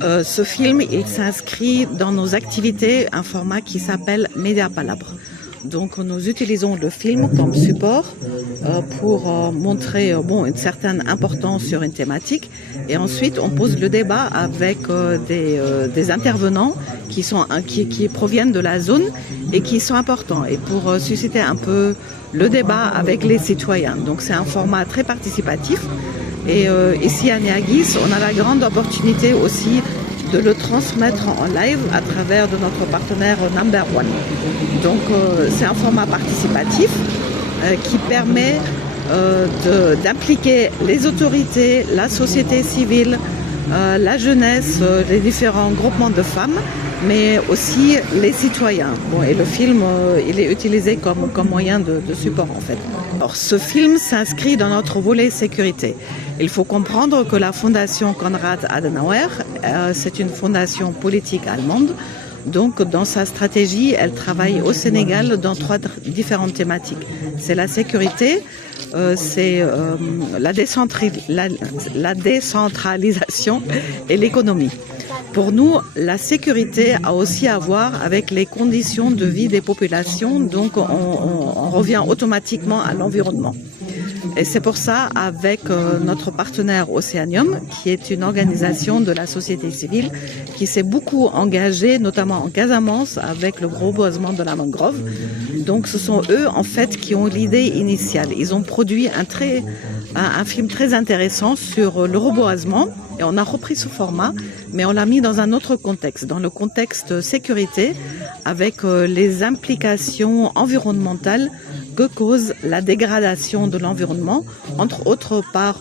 Ce film, il s'inscrit dans nos activités, un format qui s'appelle Média Palabre. Donc nous utilisons le film comme support pour montrer une certaine importance sur une thématique, et ensuite on pose le débat avec des intervenants qui proviennent de la zone et qui sont importants, et pour susciter un peu le débat avec les citoyens. Donc c'est un format très participatif, et ici à Niaguis, on a la grande opportunité aussi de le transmettre en live à travers de notre partenaire Number One. Donc c'est un format participatif qui permet d'impliquer les autorités, la société civile, la jeunesse, les différents groupements de femmes, mais aussi les citoyens. Et le film, il est utilisé comme moyen de support en fait. Alors, ce film s'inscrit dans notre volet sécurité. Il faut comprendre que la fondation Konrad Adenauer, c'est une fondation politique allemande. Donc, dans sa stratégie, elle travaille au Sénégal dans 3 différentes thématiques. C'est la sécurité, c'est la décentralisation et l'économie. Pour nous, la sécurité a aussi à voir avec les conditions de vie des populations, donc on revient automatiquement à l'environnement. Et c'est pour ça, avec notre partenaire Océanium, qui est une organisation de la société civile, qui s'est beaucoup engagée, notamment en Casamance, avec le gros boisement de la mangrove. Donc ce sont eux, en fait, qui ont l'idée initiale. Ils ont produit un film très intéressant sur le reboisement, et on a repris ce format, mais on l'a mis dans un autre contexte, dans le contexte sécurité, avec les implications environnementales que cause la dégradation de l'environnement, entre autres par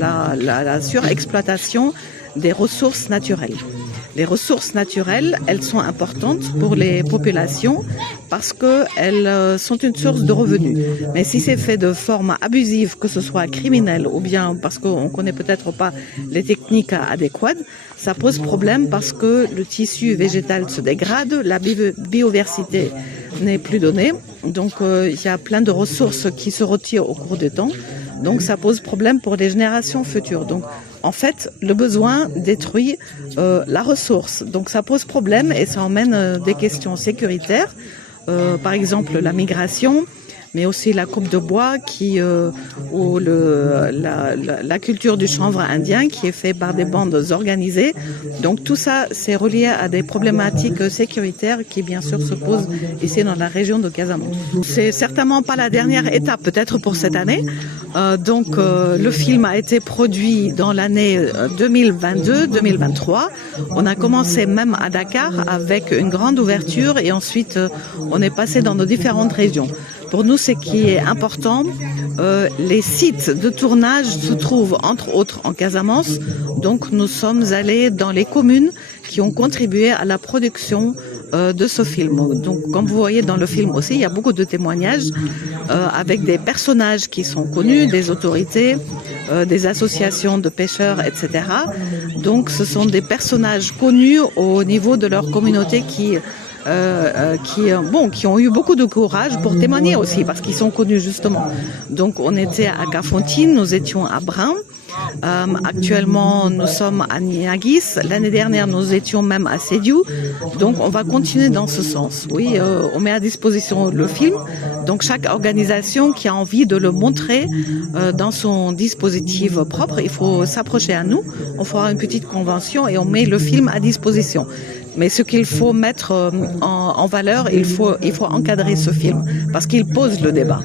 la surexploitation des ressources naturelles. Les ressources naturelles, elles sont importantes pour les populations parce qu'elles sont une source de revenus. Mais si c'est fait de forme abusive, que ce soit criminelle ou bien parce qu'on ne connaît peut-être pas les techniques adéquates, ça pose problème parce que le tissu végétal se dégrade, la biodiversité n'est plus donnée. Donc il y a plein de ressources qui se retirent au cours du temps. Donc ça pose problème pour les générations futures. Donc en fait, le besoin détruit la ressource. Donc ça pose problème et ça emmène des questions sécuritaires. Par exemple, la migration, mais aussi la coupe de bois ou la culture du chanvre indien qui est fait par des bandes organisées. Donc tout ça, c'est relié à des problématiques sécuritaires qui bien sûr se posent ici dans la région de Casamance. C'est certainement pas la dernière étape, peut-être pour cette année. Le film a été produit dans l'année 2022-2023. On a commencé même à Dakar avec une grande ouverture et ensuite on est passé dans nos différentes régions. Pour nous, ce qui est important, les sites de tournage se trouvent entre autres en Casamance. Donc nous sommes allés dans les communes qui ont contribué à la production de ce film. Donc comme vous voyez dans le film aussi, il y a beaucoup de témoignages avec des personnages qui sont connus, des autorités, des associations de pêcheurs, etc. Donc ce sont des personnages connus au niveau de leur communauté qui ont eu beaucoup de courage pour témoigner aussi, parce qu'ils sont connus justement. Donc on était à Kafountine, nous étions à Brin. Actuellement, nous sommes à Niaguis. L'année dernière, nous étions même à Sédiou. Donc, on va continuer dans ce sens. Oui, on met à disposition le film. Donc, chaque organisation qui a envie de le montrer dans son dispositif propre, il faut s'approcher à nous. On fera une petite convention et on met le film à disposition. Mais ce qu'il faut mettre en valeur, il faut encadrer ce film parce qu'il pose le débat.